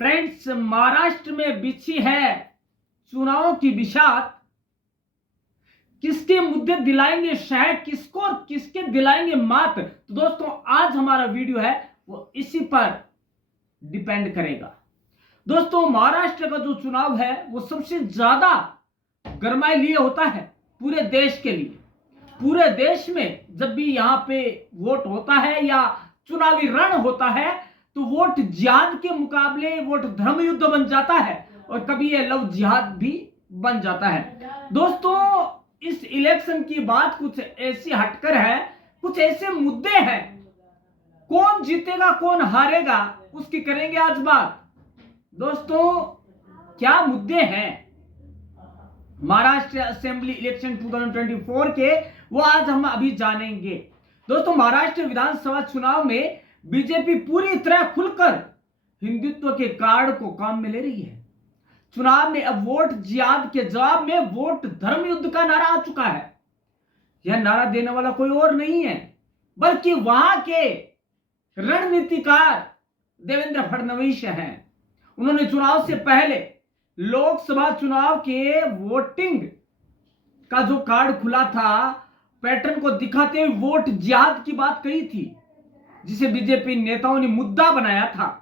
Friends, Maharashtra में बिछी है चुनावों की बिसात। किसके मुद्दे दिलाएंगे शहद, किसको और किसके दिलाएंगे मात। तो दोस्तों, आज हमारा वीडियो है वो इसी पर डिपेंड करेगा। दोस्तों, महाराष्ट्र का जो चुनाव है वो सबसे ज्यादा गरमाई लिए होता है पूरे देश के लिए। पूरे देश में जब भी यहां पे वोट होता है या चुनावी रण होता है तो वोट जिहाद के मुकाबले वोट धर्म युद्ध बन जाता है और कभी ये लव जिहाद भी बन जाता है। दोस्तों, इस इलेक्शन की बात कुछ ऐसी हटकर है, कुछ ऐसे मुद्दे हैं, कौन जीतेगा कौन हारेगा उसकी करेंगे आज बात। दोस्तों, क्या मुद्दे हैं महाराष्ट्र असेंबली इलेक्शन 2024 के, वो आज हम अभी जानेंगे। दोस्तों, महाराष्ट्र विधानसभा चुनाव में बीजेपी पूरी तरह खुलकर हिंदुत्व के कार्ड को काम में ले रही है। चुनाव में अब वोट जिहाद के जवाब में वोट धर्म युद्ध का नारा आ चुका है। यह नारा देने वाला कोई और नहीं है बल्कि वहां के रणनीतिकार देवेंद्र फडणवीस हैं। उन्होंने चुनाव से पहले लोकसभा चुनाव के वोटिंग का जो कार्ड खुला था, पैटर्न को दिखाते हुए वोट जिहाद की बात कही थी, जिसे बीजेपी नेताओं ने मुद्दा बनाया था।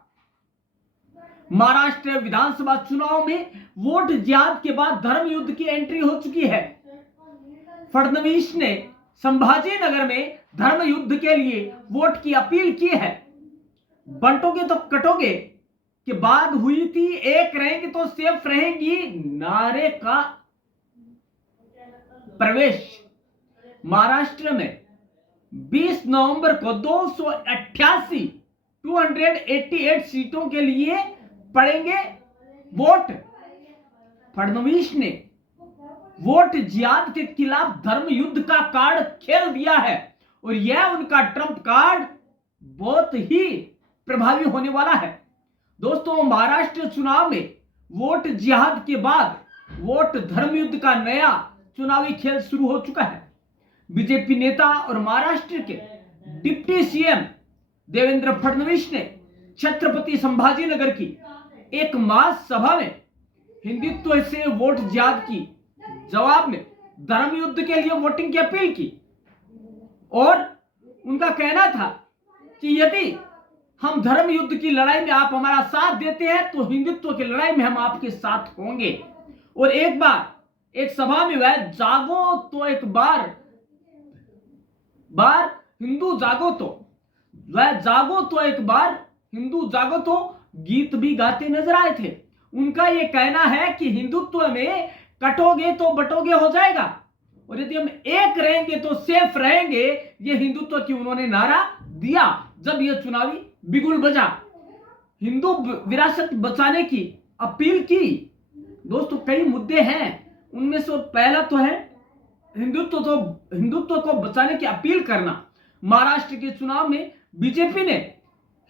महाराष्ट्र विधानसभा चुनाव में वोट जिहाद के बाद धर्म युद्ध की एंट्री हो चुकी है। फडणवीस ने संभाजी नगर में धर्म युद्ध के लिए वोट की अपील की है। बंटोगे तो कटोगे के बाद हुई थी एक रहेंगे तो सेफ रहेंगी नारे का प्रवेश। महाराष्ट्र में 20 नवंबर को 288 सीटों के लिए पड़ेंगे वोट। फडणवीस ने वोट जिहाद के खिलाफ धर्म युद्ध का कार्ड खेल दिया है और यह उनका ट्रंप कार्ड बहुत ही प्रभावी होने वाला है। दोस्तों, महाराष्ट्र चुनाव में वोट जिहाद के बाद वोट धर्म युद्ध का नया चुनावी खेल शुरू हो चुका है। बीजेपी नेता और महाराष्ट्र के डिप्टी सीएम देवेंद्र फडणवीस ने छत्रपति संभाजी नगर की एक महासभा में हिंदुत्व से वोट जिहाद की जवाब में धर्म युद्ध के लिए वोटिंग की अपील की और उनका कहना था कि यदि हम धर्म युद्ध की लड़ाई में आप हमारा साथ देते हैं तो हिंदुत्व की लड़ाई में हम आपके साथ होंगे। और एक सभा में वह जागो तो एक बार हिंदू जागो तो, वह जागो तो एक बार हिंदू जागो तो गीत भी गाते नजर आए थे। उनका यह कहना है कि हिंदुत्व में कटोगे तो बटोगे हो जाएगा और यदि हम एक रहेंगे तो सेफ रहेंगे। यह हिंदुत्व की उन्होंने नारा दिया जब यह चुनावी बिगुल बजा। हिंदू विरासत बचाने की अपील की। दोस्तों, कई मुद्दे हैं, उनमें से पहला तो है हिंदुत्व को बचाने की अपील करना। महाराष्ट्र के चुनाव में बीजेपी ने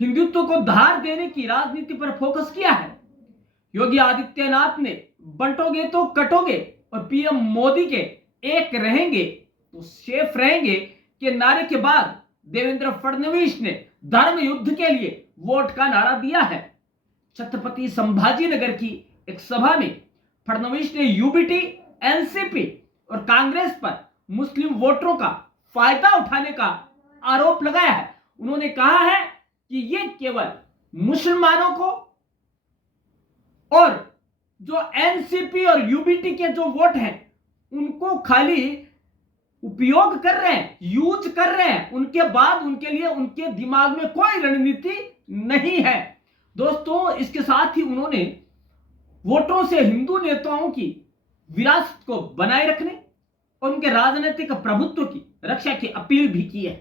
हिंदुत्व को धार देने की राजनीति पर फोकस किया है। योगी आदित्यनाथ ने बंटोगे तो कटोगे और पीएम मोदी के एक रहेंगे तो सेफ रहेंगे के नारे के बाद देवेंद्र फडणवीस ने धर्म युद्ध के लिए वोट का नारा दिया है। छत्रपति संभाजी नगर की एक सभा में फडणवीस ने यूबीटी, एनसीपी और कांग्रेस पर मुस्लिम वोटरों का फायदा उठाने का आरोप लगाया है। उन्होंने कहा है कि ये केवल मुसलमानों को और जो एनसीपी और यूबीटी के जो वोट हैं उनको खाली उपयोग कर रहे हैं, यूज कर रहे हैं। उनके बाद उनके लिए उनके दिमाग में कोई रणनीति नहीं है। दोस्तों, इसके साथ ही उन्होंने वोटरों से हिंदू नेताओं की विरासत को बनाए रखने और उनके राजनीतिक प्रभुत्व की रक्षा की अपील भी की है।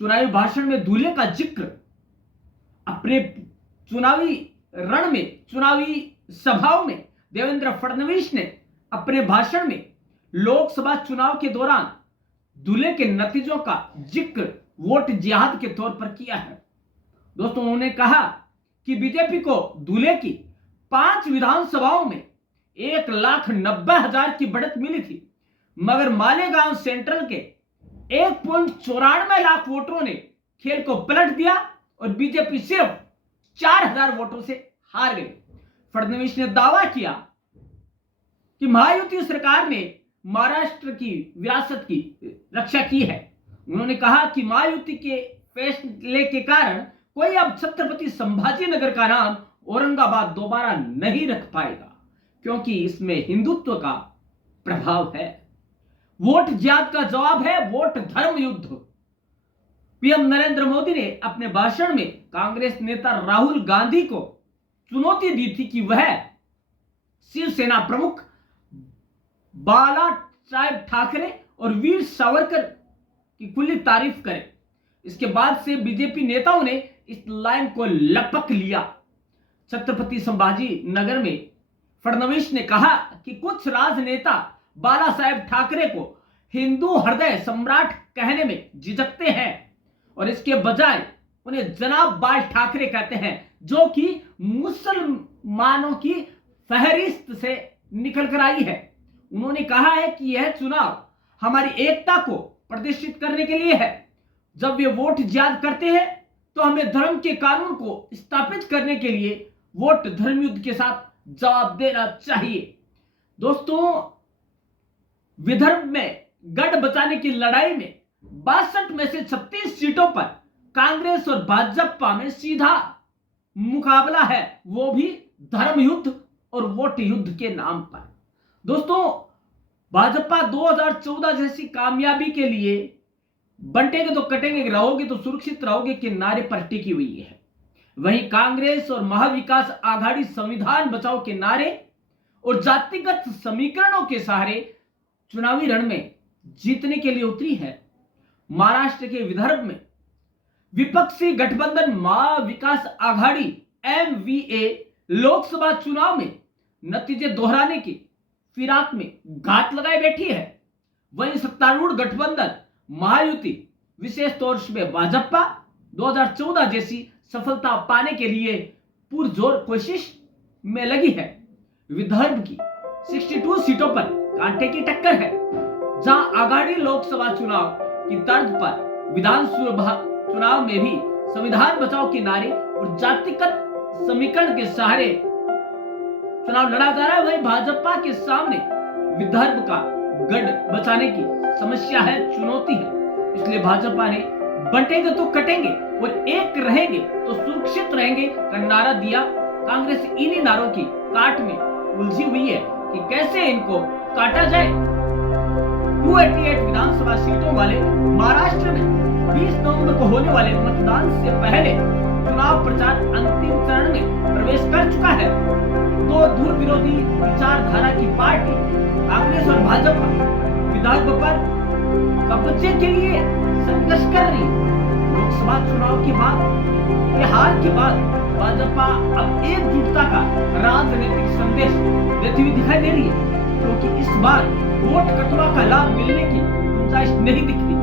चुनावी भाषण में दूल्हे का जिक्र अपने चुनावी रण में, चुनावी सभाओं में देवेंद्र फडणवीस ने अपने भाषण में लोकसभा चुनाव के दौरान दूल्हे के नतीजों का जिक्र वोट जिहाद के तौर पर किया है। दोस्तों, उन्होंने कहा कि बीजेपी को दूल्हे की 5 विधानसभाओं में 1,90,000 की बढ़त मिली थी, मगर मालेगांव सेंट्रल के 1.94 लाख वोटरों ने खेल को पलट दिया और बीजेपी सिर्फ 4,000 वोटों से हार गए। फडणवीस ने दावा किया कि महायुति सरकार ने महाराष्ट्र की विरासत की रक्षा की है। उन्होंने कहा कि महायुति के फैसले के कारण कोई अब छत्रपति संभाजीनगर का नाम औरंगाबाद दोबारा नहीं रख पाएगा, क्योंकि इसमें हिंदुत्व का प्रभाव है। वोट जिहाद का जवाब है वोट धर्म युद्ध। पीएम नरेंद्र मोदी ने अपने भाषण में कांग्रेस नेता राहुल गांधी को चुनौती दी थी कि वह शिवसेना प्रमुख बाला साहेब ठाकरे और वीर सावरकर की खुली तारीफ करें। इसके बाद से बीजेपी नेताओं ने इस लाइन को लपक लिया। छत्रपति संभाजी नगर में फडणवीस ने कहा कि कुछ राजनेता बाला साहेब ठाकरे को हिंदू हृदय सम्राट कहने में झिझकते हैं और इसके बजाय उन्हें जनाब बाल ठाकरे कहते हैं, जो कि मुसलमानों की फहरिस्त से निकल कर आई है। उन्होंने कहा है कि यह चुनाव हमारी एकता को प्रदर्शित करने के लिए है। जब वे वोट जिहाद करते हैं तो हमें धर्म के कानून को स्थापित करने के लिए वोट धर्म युद्ध के साथ जवाब देना चाहिए। दोस्तों, विदर्भ में गढ़ बचाने की लड़ाई में 62 में से 36 सीटों पर कांग्रेस और भाजपा में सीधा मुकाबला है, वो भी धर्म युद्ध और वोट युद्ध के नाम पर। दोस्तों, भाजपा 2014 जैसी कामयाबी के लिए बंटेंगे तो कटेंगे, रहोगे तो सुरक्षित रहोगे के नारे पर टिकी हुई है। वहीं कांग्रेस और महाविकास आघाड़ी संविधान बचाओ के नारे और जातिगत समीकरणों के सहारे चुनावी रण में जीतने के लिए उतरी है। महाराष्ट्र के विदर्भ में विपक्षी गठबंधन महाविकास आघाड़ी एमवीए लोकसभा चुनाव में नतीजे दोहराने की फिराक में घात लगाए बैठी है। वहीं सत्तारूढ़ गठबंधन महायुति विशेष तौर से भाजपा 2014 जैसी सफलता पाने के लिए पुरजोर कोशिश में लगी है। विदर्भ की 62 सीटों पर कांटे की टक्कर है, जहां आघाड़ी लोकसभा चुनाव की तर्ज पर विधानसभा चुनाव में भी संविधान बचाओ के नारे और जातिगत समीकरण के सहारे चुनाव लड़ा जा रहा है। वहीं भाजपा के सामने विदर्भ का गढ़ बचाने की समस्या है, चुनौती है। इसलिए भाजपा ने बंटेंगे तो कटेंगे और एक रहेंगे तो सुरक्षित रहेंगे का नारा दिया। कांग्रेस इन्हीं नारों की काट में उलझी हुई है कि कैसे इनको काटा जाए। 288 विधानसभा सीटों वाले महाराष्ट्र में 20 नवंबर को होने वाले मतदान से पहले चुनाव प्रचार अंतिम चरण में प्रवेश कर चुका है। दो धुर विरोधी विचारधारा की पार्टी कांग्रेस और भाजपा विदर्भ पर कब्जे के लिए संघर्ष कर रही। लोकसभा चुनाव के बाद या हार के बाद भाजपा अब एकजुटता का राजनीतिक संदेश देती हुई दिखाई दे रही है, क्योंकि इस बार वोट कटवा का लाभ मिलने की गुंजाइश नहीं दिखती।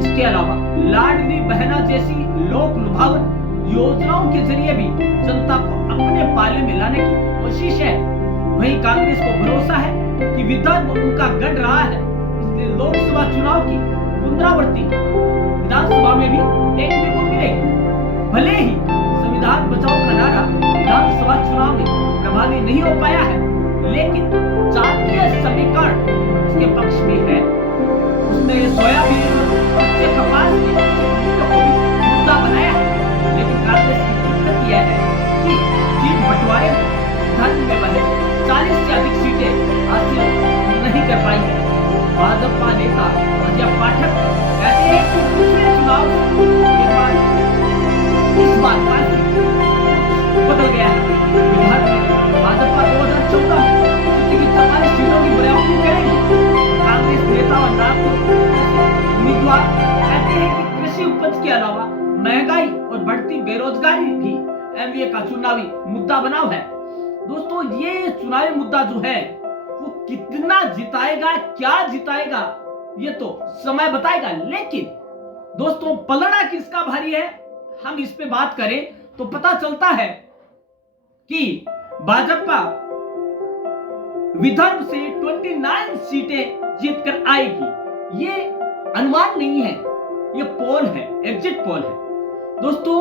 इसके अलावा लाडली बहना जैसी लोक लुभावन योजनाओं के जरिए भी जनता को अपने पाले में लाने की कोशिश है। वहीं कांग्रेस को भरोसा है कि विदर्भ उनका गढ़ रहा है, इसलिए लोकसभा चुनाव की पुनरावृत्ति विधानसभा में भी देखने को मिलेगी। भले ही संविधान बचाओ का नारा विधानसभा चुनाव में प्रभावी नहीं हो पाया है, लेकिन जातीय समीकरण उसके पक्ष में है। उसने सोयाबीन कच्चे कपास के मुद्दा बनाया है, लेकिन कांग्रेस की दिक्कत यह है कि सीट बंटवारे धर्म में बने 40 से अधिक सीटें हासिल नहीं कर पाई है। भाजपा नेता अजय पाठक कहते हैं कि पिछले चुनाव के बाद इस बार काफी बदल गया है। बिहार में भाजपा 2014 में जितनी 44 सीटों की बराबरी करेगी। कांग्रेस नेता और नागपुर उम्मीदवार कहते हैं कि कृषि उपज के अलावा महंगाई और बढ़ती बेरोजगारी भी एमवीए का चुनावी मुद्दा बना है। दोस्तों, ये चुनावी मुद्दा जो है वो कितना जिताएगा, क्या जिताएगा, ये तो समय बताएगा। लेकिन दोस्तों, पलड़ा किसका भारी है, हम इस पे बात करें तो पता चलता है कि भाजपा विदर्भ से 29 सीटें जीतकर आएगी। ये अनुमान नहीं है, ये पोल है, एग्जिट पोल है। दोस्तों,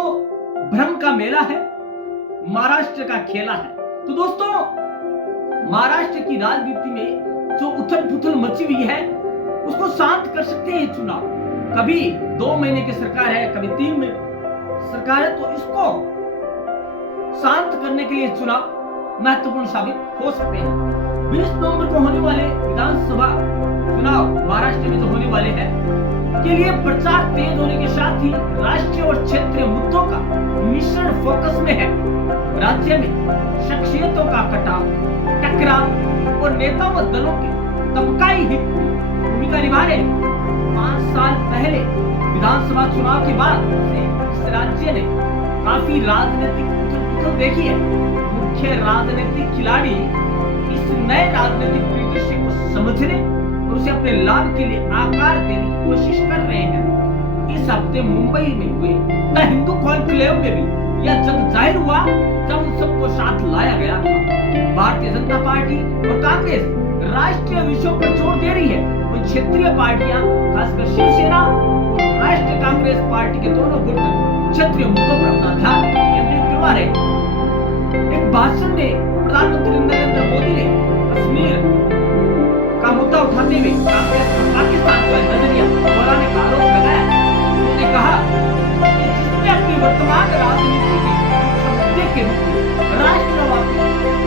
भ्रम का मेला है। महाराष्ट्र का खेला है। तो दोस्तों, महाराष्ट्र की राजनीति में जो उथल पुथल मची हुई है उसको शांत कर सकते हैं ये चुनाव। कभी 2 महीने की सरकार है, कभी 3 महीने सरकार है, तो इसको शांत करने के लिए चुनाव महत्वपूर्ण साबित हो सकते हैं। 20 नवंबर को होने वाले विधानसभा चुनाव महाराष्ट्र में जो होने वाले हैं के लिए प्रचार तेज होने के साथ ही राष्ट्रीय और क्षेत्रीय मुद्दों का मिश्रण फोकस में है। राज्य में शख्सियतों का कटाव, टकराव और नेता व दलों के तबकाई हित भूमिका निभा रहे। 5 साल पहले विधानसभा चुनाव के बाद से इस राज्य ने काफी राजनीतिक उथल-पुथल देखी है। मुख्य राजनीतिक खिलाड़ी इस नए राजनीतिक परिदृश्य को समझने और उसे अपने लाभ के लिए आकार देने की कोशिश कर रहे हैं। इस हफ्ते मुंबई में हुए द हिंदू कॉन्क्लेव में भी यह जग जाहिर हुआ जब उन सबको साथ लाया गया था। भारतीय जनता पार्टी और कांग्रेस राष्ट्रीय विषयों पर जोर दे रही है, और क्षेत्रीय पार्टियां खासकर शिवसेना और राष्ट्रीय कांग्रेस पार्टी के दोनों गुट क्षेत्रीय मुद्दों पर अपना ध्यान केंद्रित करवा रहे। एक भाषण में प्रधानमंत्री नरेंद्र मोदी ने कश्मीर का मुद्दा उठाते हुए कांग्रेस और पाकिस्तान पर नजरिया दोहराने का आरोप लगाया। उन्होंने कहा कि जिसने अपनी वर्तमान राजनीति के मुद्दे के रूप में राष्ट्रवादी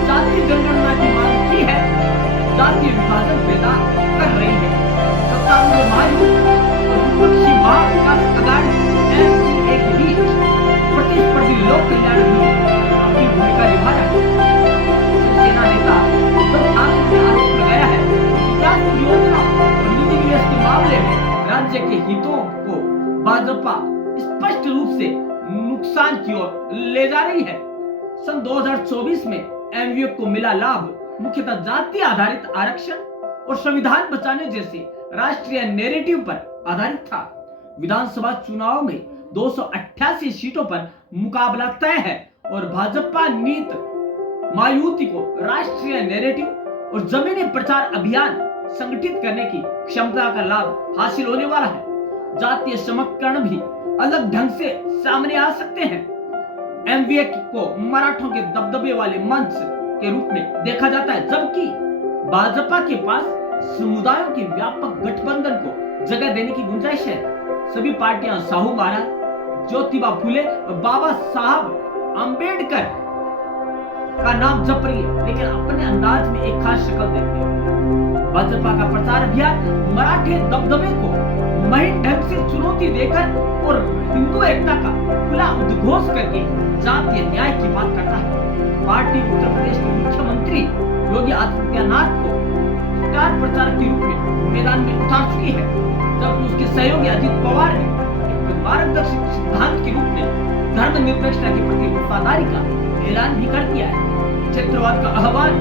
जातीय जनगणना की मांग की है, जातीय विभाजन पैदा कर रही है। सत्तारूढ़ महायुति और विपक्षी महाविकास अघाड़ी एनडीए के बीच प्रतिस्पर्धी लोक कल्याण भी अपनी भूमिका निभा रहा है। शिवसेना नेता उद्धव ठाकरे ने आरोप लगाया है कि विकास योजना और निजी निवेश के मामले में राज्य के हितों को भाजपा स्पष्ट रूप से नुकसान की ओर ले जा रही है। सन 2024 में एमवीओ को मिला लाभ मुख्यतः जाति आधारित आरक्षण और संविधान बचाने जैसे राष्ट्रीय नैरेटिव पर आधारित था। विधानसभा चुनाव में 288 सीटों पर मुकाबला तय है और भाजपा नीत मायूति को राष्ट्रीय नैरेटिव और जमीनी प्रचार अभियान संगठित करने की क्षमता का लाभ हासिल होने वाला है। जातीय समीकरण भी अलग ढंग से सामने आ सकते हैं। एमवीए को मराठों के दबदबे वाले मंच के रूप में देखा जाता है, जबकि भाजपा के पास समुदायों के व्यापक गठबंधन को जगह देने की गुंजाइश है। सभी पार्टियां साहू महाराज, ज्योतिबा फुले और बाबा साहब अंबेडकर का नाम जप रही है, लेकिन अपने अंदाज में एक खास शक्ल देखते हैं। भाजपा का प्रचार अभियान मराठे दबदबे को महीन ढंग से चुनौती देकर और हिंदू एकता का खुला उद्घोष करके जातीय न्याय की बात करता है। पार्टी उत्तर प्रदेश के मुख्यमंत्री योगी आदित्यनाथ को स्टार प्रचारक के रूप में मैदान में उतार चुकी है, जबकि उसके सहयोगी अजित पवार ने एक मार्गदर्शक सिद्धांत के रूप में धर्मनिरपेक्षता के प्रति वफादारी का ऐलान भी कर दिया है। क्षेत्रवाद का आह्वान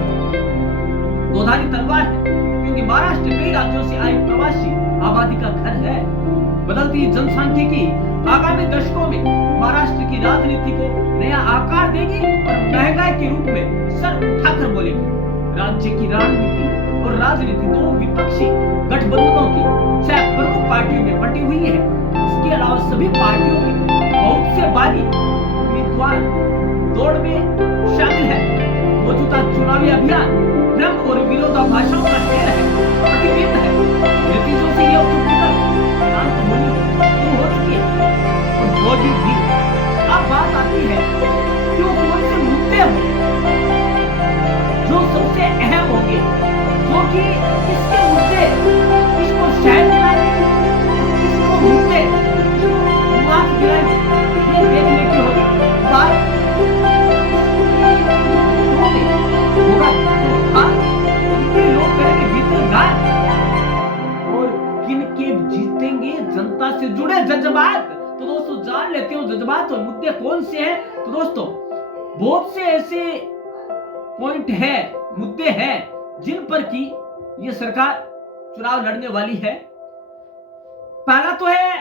दोधारी तलवार है, क्योंकि महाराष्ट्र कई राज्यों से आए प्रवासी आबादी का घर है। बदलती जनसांख्यिकी आगामी दशकों में महाराष्ट्र की राजनीति को नया आकार देगी और महंगाई के रूप में सर उठाकर बोलेगी। राज्य की राजनीति और राजनीति दो विपक्षी गठबंधनों की 6 प्रमुख पार्टियों में बटी हुई है। इसके अलावा सभी पार्टियों के बहुत से बागी उम्मीदवार दौड़ में शामिल है। मौजूदा चुनावी अभियान भ्रम और विरोधाभासों का खेल है, प्रतिबिंब है। नतीजों से यह शांत होनी शुरू हो चुकी है और होगी भी। अब बात आती है कि वो कौन से मुद्दे होंगे जो सबसे अहम होंगे, जो कि किसके मुद्दे किसको शहर दिलाएंगे, किसको मुद्दे माफ दिलाएंगे, ये देखने की होगी बात। लोग करेंगे भीतर और किनके जीतेंगे जनता से जुड़े जज्बात। तो दोस्तों जान लेते हो जज्बात और मुद्दे कौन से हैं। तो दोस्तों बहुत से ऐसे पॉइंट है, मुद्दे हैं जिन पर की ये सरकार चुनाव लड़ने वाली है। पहला तो है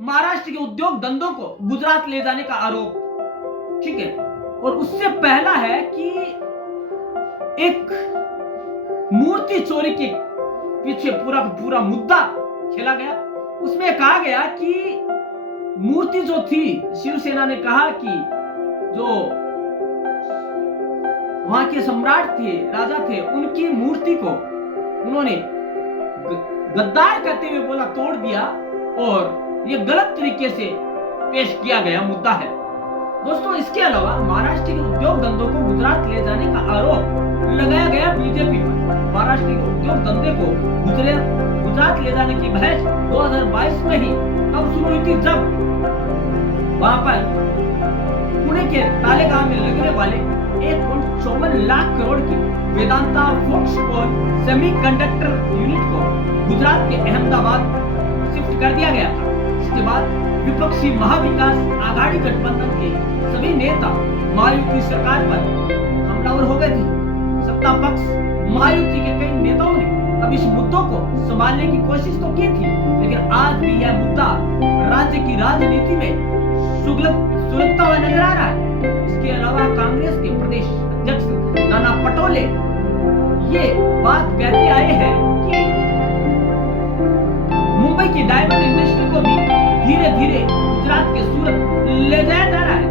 महाराष्ट्र के उद्योग धंधों को गुजरात ले जाने का आरोप, ठीक है। और उससे पहला है कि एक मूर्ति चोरी के पीछे पूरा पूरा मुद्दा खेला गया। उसमें कहा गया कि मूर्ति जो थी, शिवसेना ने कहा कि जो वहां के सम्राट थे, राजा थे, उनकी मूर्ति को उन्होंने गद्दार कहते हुए बोला तोड़ दिया, और ये गलत तरीके से पेश किया गया मुद्दा है। दोस्तों, इसके अलावा महाराष्ट्र के उद्योग धंधों को गुजरात ले जाने का आरोप लगाया गया बीजेपी पर। महाराष्ट्र के उद्योग धंधे को गुजरात ले जाने की बहस 2022 में ही तब शुरू हुई थी जब वहां पर पुणे के तालेगांव में लगने वाले 1.54 लाख करोड़ की वेदांता फॉक्सकॉन सेमीकंडक्टर यूनिट को गुजरात के अहमदाबाद शिफ्ट कर दिया गया था। इसके बाद विपक्षी महाविकास आघाड़ी गठबंधन के सभी नेता महायुति सरकार पर हमलावर हो गए थे। सत्ता पक्ष महायुति के कई नेताओं ने अब इस मुद्दों को संभालने की कोशिश तो की थी, लेकिन आज भी यह मुद्दा राज्य की राजनीति में सुलगता हुआ नजर आ रहा है। इसके अलावा कांग्रेस के प्रदेश अध्यक्ष नाना पटोले ये बात कहते आए हैं कि मुंबई की डायमंड इंडस्ट्री को भी धीरे धीरे गुजरात के सूरत ले जाया जा रहा है।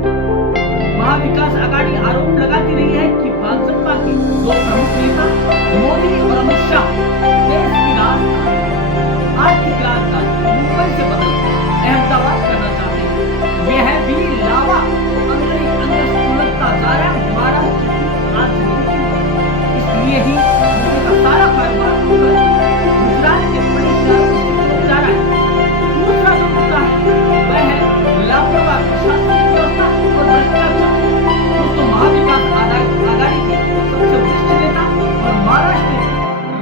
महाविकास आघाड़ी आरोप लगाती रही है कि भाजपा के दो प्रमुख नेता मोदी और अमित शाह देश की राजधानी, आर्थिक राजधानी मुंबई से बदल अहमदाबाद करना चाहते हैं। यह भी लावा अंदर ही अंदर सुलगता जा रहा है महाराष्ट्र की राजनीति। इसलिए ही का सारा कारोबार गुजरात के बड़े शहरों में जा रहा है। दूसरा जो मुद्दा है वह है लापरवाह प्रशासनिक व्यवस्था और भ्रष्टाचार। दोस्तों, महाविकास आघाड़ी के सबसे वरिष्ठ नेता और महाराष्ट्र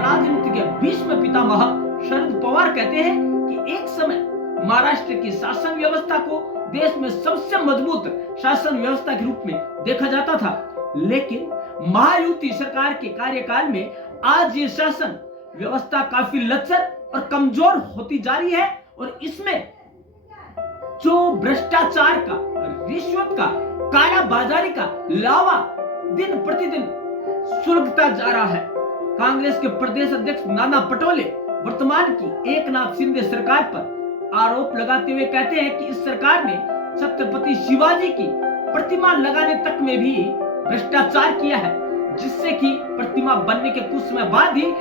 राजनीति के भीष्म पितामह शरद पवार कहते हैं कि एक समय महाराष्ट्र की शासन व्यवस्था को देश में सबसे मजबूत शासन व्यवस्था के रूप में देखा जाता था, लेकिन महायुति सरकार के कार्यकाल में आज ये शासन व्यवस्था काफी लचर और कमजोर होती जा रही है, और इसमें जो भ्रष्टाचार का, रिश्वत का, काला बाजारी का लावा दिन प्रतिदिन सुलगता जा रहा है। कांग्रेस के प्रदेश अध्यक्ष नाना पटोले वर्तमान की एकनाथ शिंदे सरकार पर आरोप लगाते हुए कहते हैं कि इस सरकार ने छत्रपति शिवाजी की प्रतिमा लगाने तक में भी भ्रष्टाचार किया है, जिससे कि प्रतिमा बनने के कुछ समय बाद ही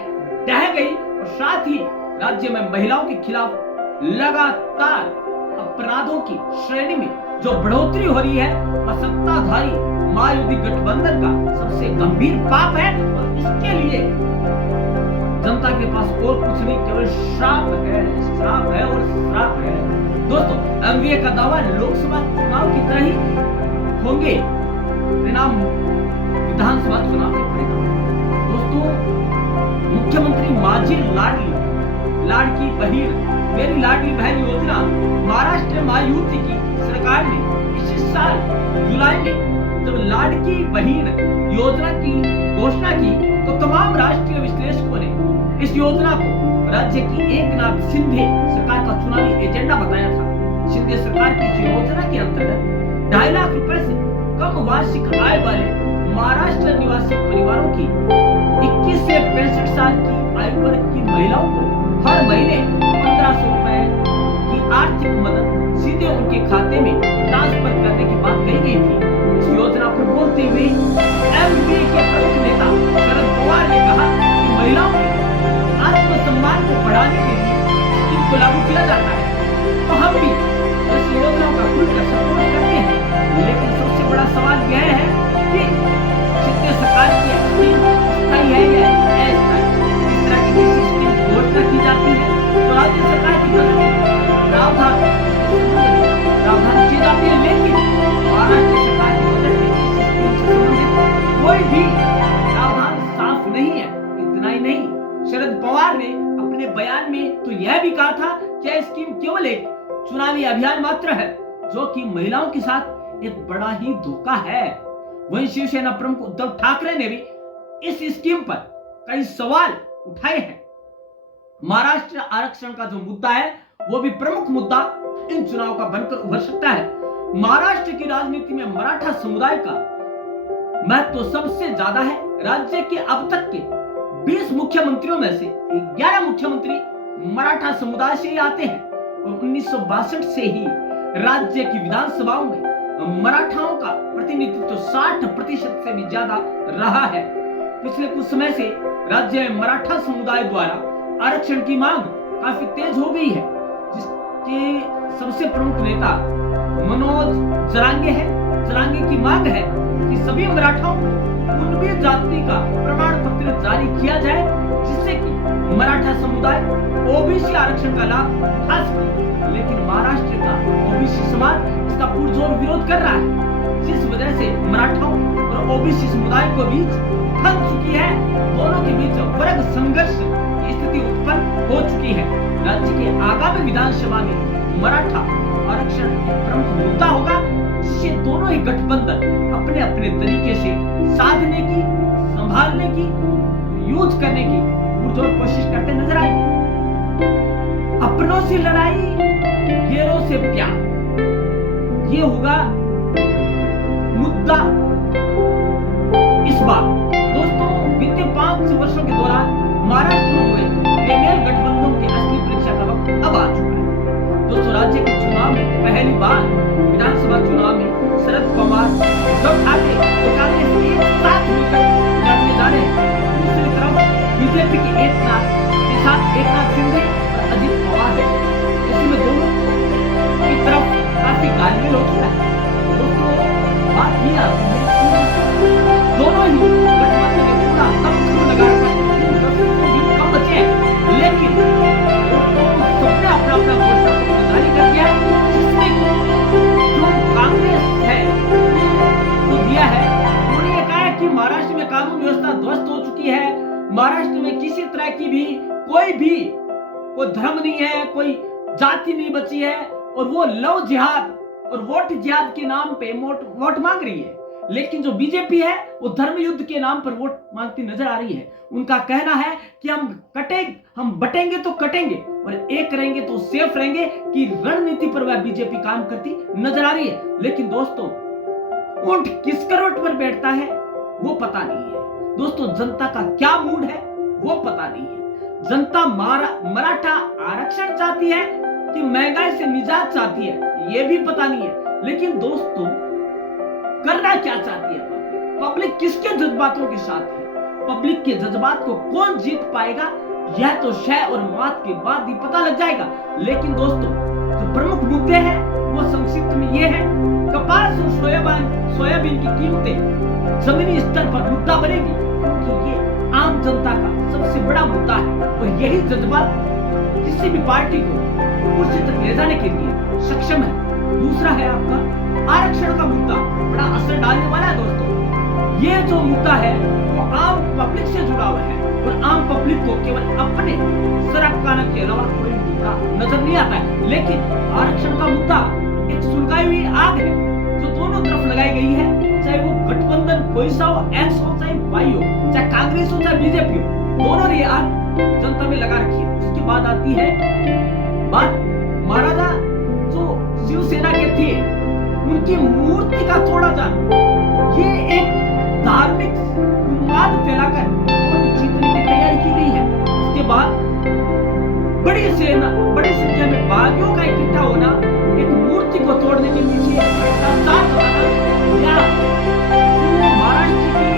ढह गई, और साथ ही राज्य में महिलाओं के खिलाफ लगातार अपराधों की श्रेणी में जो बढ़ोतरी हो रही है, वह सत्ताधारी महायुति गठबंधन का सबसे गंभीर पाप है, और इसके लिए जनता के पास और कुछ नहीं, केवल श्राप है, श्राप है और श्राप है। दोस्तों, एमवीए का दावा लोकसभा चुनाव की तरह ही होंगे परिणाम, विधानसभा चुनाव के परिणाम। दोस्तों, मुख्यमंत्री माझी लाडकी बहन, मेरी लाडली बहन योजना महाराष्ट्र महायुति की सरकार ने इसी साल जुलाई में जब लाडकी बहन योजना की घोषणा की, तो तमाम राष्ट्रीय विश्लेषकों ने इस योजना को राज्य की एकनाथ शिंदे सरकार का चुनावी एजेंडा बताया था। शिंदे सरकार की इस योजना के अंतर्गत 2.5 लाख रुपए से कम वार्षिक आय वाले महाराष्ट्र निवासी परिवारों की 21 से 65 साल की आयु वर्ग की महिलाओं को हर महीने 1500 रुपए की आर्थिक मदद सीधे उनके खाते में ट्रांसफर करने की बात कही गई थी। इस योजना पर बोलते हुए एमवीए के प्रमुख नेता शरद पवार ने कहा कि महिलाओं के आत्मसम्मान को बढ़ाने के लिए इसको लागू किया जाता है, तो हम भी इस योजना का खुलकर सपोर्ट करते हैं। लेकिन सबसे बड़ा सवाल यह है कि शिंदे सरकार की स्कीम स्थायी है या अस्थायी। इस तरह की किसी स्कीम घोषणा की जाती है तो राज्य सरकार की प्रावधान की जाती है, लेकिन महाराष्ट्र सरकार के बजट में इस स्कीम से संबंधित कोई भी प्रावधान साफ नहीं है। इतना ही नहीं, शरद पवार ने अपने बयान में तो यह भी कहा था कि यह स्कीम केवल एक चुनावी अभियान मात्र है, जो कि महिलाओं के साथ एक बड़ा ही धोखा है। वहीं शिवसेना प्रमुख उद्धव ठाकरे ने भी इस स्कीम पर कई सवाल उठाए हैं। महाराष्ट्र आरक्षण का जो मुद्दा है वो भी प्रमुख मुद्दा इन चुनाव का बनकर उभर सकता है। महाराष्ट्र की राजनीति में मराठा समुदाय का महत्व सबसे ज्यादा है। राज्य के अब तक के 20 मुख्यमंत्रियों में से 11 मुख्यमंत्री मराठा समुदाय से ही आते हैं, और 1962 से ही राज्य की विधानसभाओं में मराठाओं का प्रतिनिधित्व 60% से भी ज्यादा रहा है। पिछले कुछ समय से राज्य में मराठा समुदाय द्वारा आरक्षण की मांग काफी तेज हो गई है, जिसके सबसे प्रमुख नेता मनोज जरांगे है। जरांगे की मांग है कि सभी मराठाओं को 19वीं जाति का प्रमाण पत्र जारी किया जाए, जिससे कि मराठा समुदाय ओबीसी आरक्षण का लाभ उठा सके। लेकिन महाराष्ट्र का ओबीसी समाज इसका पुरजोर विरोध कर रहा है, जिस वजह से मराठाओं और ओबीसी समुदाय को बीच फंस चुकी है। दोनों के बीच वर्ग संघर्ष की स्थिति उत्पन्न हो चुकी है। राज्य के आगामी विधानसभा में मराठा आरक्षण एक प्रमुख मुद्दा होगा, जिससे दोनों ही गठबंधन अपने अपने तरीके से साधने की, संभालने की, यूज करने की पुरजोर कोशिश करते नजर आएंगे। अपनों से लड़ाई, गैरों से प्यार, ये होगा मुद्दा इस बार। दोस्तों, बीते 5 वर्षों के दौरान महाराष्ट्र में हुए बेमेल गठबंधनों की असली परीक्षा का वक्त अब आ चुका है। दोस्तों, राज्य के चुनाव में पहली बार विधानसभा चुनाव में शरद पवार, उद्धव ठाकरे और कांग्रेस एक साथ मिलकर लड़ने जा रहे हैं। दूसरी तरफ बीजेपी के एकनाथ शिंदे और अजित पवार है। इसी में दोनों की तरफ काफी गालमेल हो चुका है। दोस्तों, बात ये आती है दोनों ही गठबंधन में पूरा दम लगा कम बचे हैं, लेकिन सबने अपना अपना घोषणा पत्र जारी कर दिया है, जिसमें जो कांग्रेस है वो दिया है। उन्होंने कहा है कि महाराष्ट्र में कानून व्यवस्था ध्वस्त हो चुकी है। महाराष्ट्र में किसी तरह की भी कोई धर्म नहीं है, कोई जाति नहीं बची है, और वो लव जिहाद और वोट जिहाद के नाम पे वोट मांग रही है। लेकिन जो बीजेपी है वो धर्म युद्ध के नाम पर वोट मांगती नजर आ रही है। उनका कहना है कि हम बटेंगे तो कटेंगे और एक रहेंगे तो सेफ रहेंगे, की रणनीति पर वह बीजेपी काम करती नजर आ रही है। लेकिन दोस्तों, ऊंट किस करवट पर बैठता है वो पता नहीं है। दोस्तों, जनता का क्या मूड है वो पता नहीं है। जनता मराठा आरक्षण चाहती है कि महंगाई से निजात चाहती है, ये भी पता नहीं है। लेकिन दोस्तों, करना क्या चाहती है पब्लिक किसके जज्बातों के साथ है? पब्लिक के जज्बात को कौन जीत पाएगा, यह तो शय और मात के बाद ही पता लग जाएगा। लेकिन दोस्तों, जो प्रमुख मुद्दे हैं वो संक्षिप्त में ये है, कपास और सोयाबीन की कीमतें जमीनी स्तर पर मुद्दा बनेगी, क्योंकि ये आम जनता का सबसे बड़ा मुद्दा है और यही जज्बात किसी भी पार्टी को कुर्सी तक ले जाने के लिए सक्षम है। दूसरा है आपका आरक्षण का मुद्दा, बड़ा असर डालने वाला है। दोस्तों, ये जो मुद्दा है वो आम पब्लिक से जुड़ा हुआ है और आम पब्लिक को केवल अपने सरकाना के अलावा कोई मुद्दा नजर नहीं आता है। लेकिन आरक्षण का मुद्दा एक सुलगाई हुई आग है जो दोनों तरफ लगाई गई है, चाहे वो गठबंधन कोई सा हो, एक्स हो, चाहे वाई हो, चाहे कांग्रेस हो, चाहे बीजेपी हो, दोनों ने आग जनता में लगा रखी है। उसके बाद आती है बात महाराजा जो शिवसेना के थे उनकी मूर्ति का तोड़ा जाना। ये एक धार्मिक उन्माद फैलाकर वोट जीतने की तैयारी की गई है। उसके बाद बड़ी संख्या में बागियों का इकट्ठा होना, एक मूर्ति को तोड़ने के पीछे या महाराष्ट्र की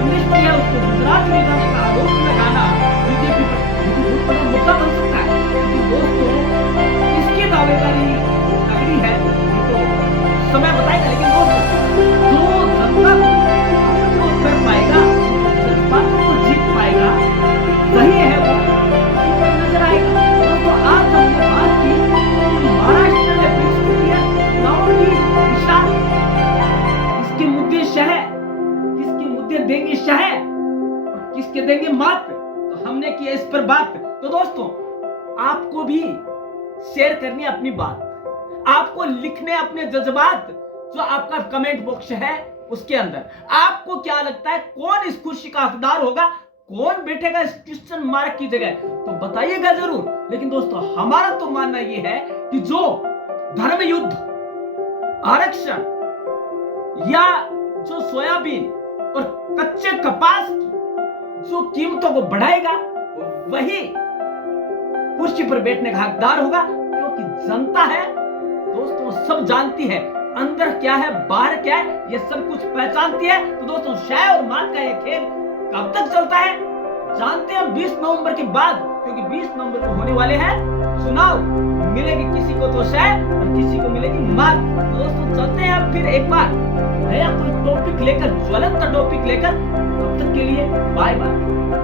मिनिस्ट्री है उसको गुजरात ले जाने का आरोप लगाना बीजेपी पर बड़ा मुद्दा बन सकता है। दोस्तों, इसकी दावेदारी तगड़ी है ये तो समय बताएगा। लेकिन दोस्तों, जो जनता को कर पाएगा, जज्बात को जीत पाएगा, वही है वो नजर आएगा। तो आज हमने बात की महाराष्ट्र में चुनाव की दिशा, इसके मुद्दे शह, किसके मुद्दे देंगे शह और किसके देंगे मात, तो हमने किया इस पर बात। तो दोस्तों, आपको भी शेयर करनी है अपनी बात, आपको लिखने अपने जज्बात, जो आपका कमेंट बॉक्स है उसके अंदर। आपको क्या लगता है कौन इस कुर्सी का हकदार होगा, कौन बैठेगा इस क्वेश्चन मार्क की जगह, तो बताइएगा जरूर। लेकिन दोस्तों, हमारा तो मानना यह है कि जो धर्म युद्ध, आरक्षण या जो सोयाबीन और कच्चे कपास की जो कीमतों को बढ़ाएगा, वही कुर्सी पर बैठने का हकदार होगा, क्योंकि जनता है दोस्तों सब जानती है अंदर क्या है बाहर क्या है ये सब कुछ पहचानती है। तो दोस्तों शय और मात का ये खेल कब तक चलता है जानते हैं 20 नवंबर के बाद, क्योंकि 20 नवंबर को होने वाले हैं चुनाव। मिलेगी किसी को तो शय और किसी को मिलेगी मात। तो दोस्तों चलते हैं अब फिर एक बार नया कोई टॉपिक लेकर, ज्वलंत टॉपिक लेकर। तब तक के लिए बाय बाय।